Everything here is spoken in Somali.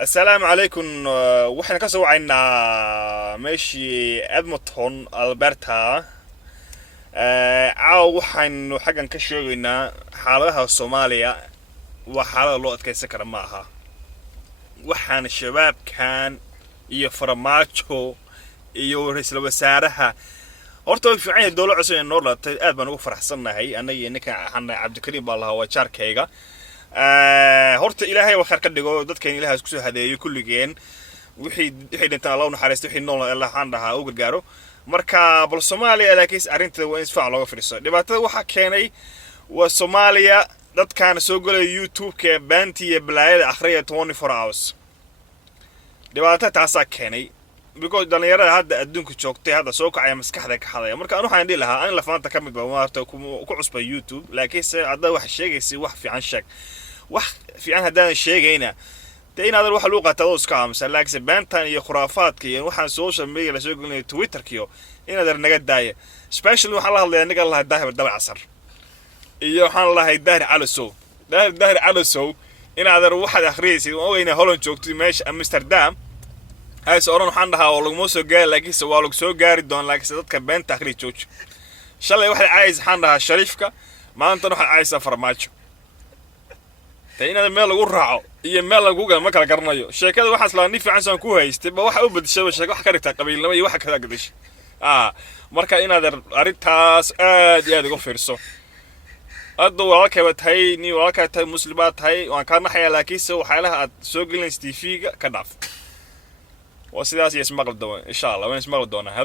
السلام عليكم. واحنا كسو عنا ماشي ادمونتون البرتا. عاو waxaanu xagan ka sheegaynaa xaaladaha Soomaaliya waa xaalad loo adkeysan karo maaha. waxaan shabaabkan iyo farmaajo iyo ra'iisul wasaaraha horta way fiican yihiin dawladda cusub ee Noorlatay aad baan ugu faraxsanahay anaga ninka xanna Cabdikariim baa lahaa wajarkayga. horta ilaahay wax ka dhigo dadkeen ilaahay isku soo hadeeyo kulligeen wixii dhintaan Allah naxariisto wixii nool Allah aan dhahaa uga gaaro marka bal Soomaaliya laakiin arinta waa in isfaac looga firiso dhibaatada waxa keenay waa Soomaaliya dadkan soo galay YouTube-ka baantiya balaayada akhriya 24 hours dhibaatada taas keenay because dhalinyarada hadda adduunka joogtay hadda soo kacay maskaxda ka xadaya marka anu waxaan dhihi lahaa in la faanta kamid ba maarta ku cusba YouTube laakiin hadda wax sheegaysi wax fiican sheeg wax fiican hadaan sheegayna inaad wax loo qaato iska aamusan laakiin baantan iyo khuraafaadka iyo waxaan social media la soo gelinay Twitter-kiyo inaad naga daaya especially waxaan la hadlayaa niga la dahir dabcasar iyo waxaan la dahir casow inaad waxaad akhriyaysid oo weyna Holland joogtay meesha Amsterdam هاي سؤالنا حنا ها والله مو سو قال لكن سوالك سو قاري دون لكن صدق بين تخريج جوج إن شاء الله واحد عايز حنا شريفك ما أنت نروح عايز سفر ماتشو تينا المال يقول راعو هي المال يقول ما كلا قرنايو شيء كذا واحد سلاني في عنسان كويس تبى واحد أبد الشيء شيء واحد كارك تقبيل لما يواحد كذا قديش مركا إن هذا أريتاس يا دقو فرسو أدو وراك بتهاي وراك بتهاي مسلمات هاي وان كان حيا لكيس وحالها سوق لين ستيفيق كناف وسيداس يسمع الدواء إن شاء الله وين يسمع الدواء هذا